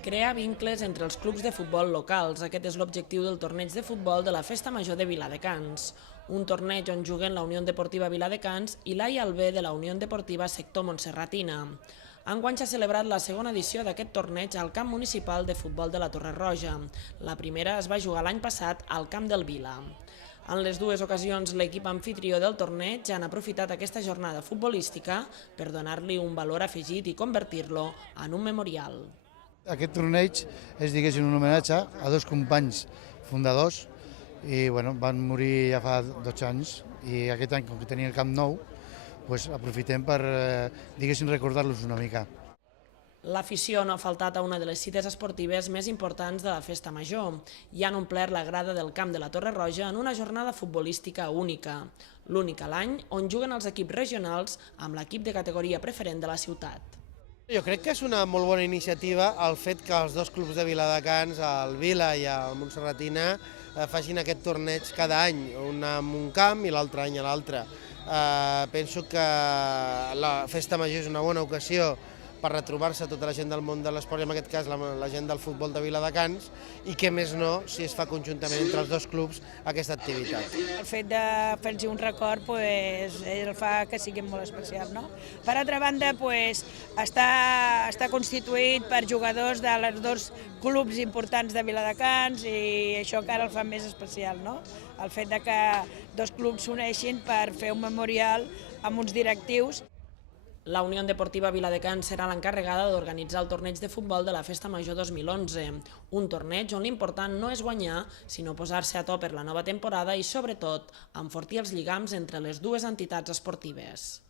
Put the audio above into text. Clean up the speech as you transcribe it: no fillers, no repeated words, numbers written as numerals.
Crear vincles entre els clubs de futbol locals. Aquest és l'objectiu del torneig de futbol de la Festa Major de Viladecans. Un torneig on juguen la Unió Deportiva Viladecans i l'A i el B de la Unió Deportiva Sector Montserratina. Enguany s'ha celebrat la segona edició d'aquest torneig al camp municipal de futbol de la Torre Roja. La primera es va jugar l'any passat al camp del Vila. En les dues ocasions, l'equip anfitrió del torneig han aprofitat aquesta jornada futbolística per donar-li un valor afegit i convertir-lo en un memorial. Aquest torneig és, diguéssim, un homenatge a dos companys fundadors i van morir ja fa 12 anys i aquest any, com que tenia el Camp Nou, aprofitem per, diguéssim, recordar-los una mica. L'afició no ha faltat a una de les cites esportives més importants de la Festa Major i han omplert la grada del camp de la Torre Roja en una jornada futbolística única, l'única a l'any on juguen els equips regionals amb l'equip de categoria preferent de la ciutat. Jo crec que és una molt bona iniciativa el fet que els dos clubs de Viladecans, el Vila i el Montserratina, facin aquest torneig cada any, un en un camp i l'altre any a l'altre. Penso que la Festa Major és una bona ocasió per retrobar-se tota la gent del món de l'esport, i en aquest cas la gent del futbol de Viladecans, i què més no si es fa conjuntament entre els dos clubs aquesta activitat. El fet de fer-los un record el fa que sigui molt especial. No? Per altra banda, està constituït per jugadors dels dos clubs importants de Viladecans i això encara el fa més especial. No? El fet de que dos clubs s'uneixin per fer un memorial amb uns directius. La Unió Deportiva Viladecans serà l'encarregada d'organitzar el torneig de futbol de la Festa Major 2011, un torneig on l'important no és guanyar, sinó posar-se a to per la nova temporada i, sobretot, enfortir els lligams entre les dues entitats esportives.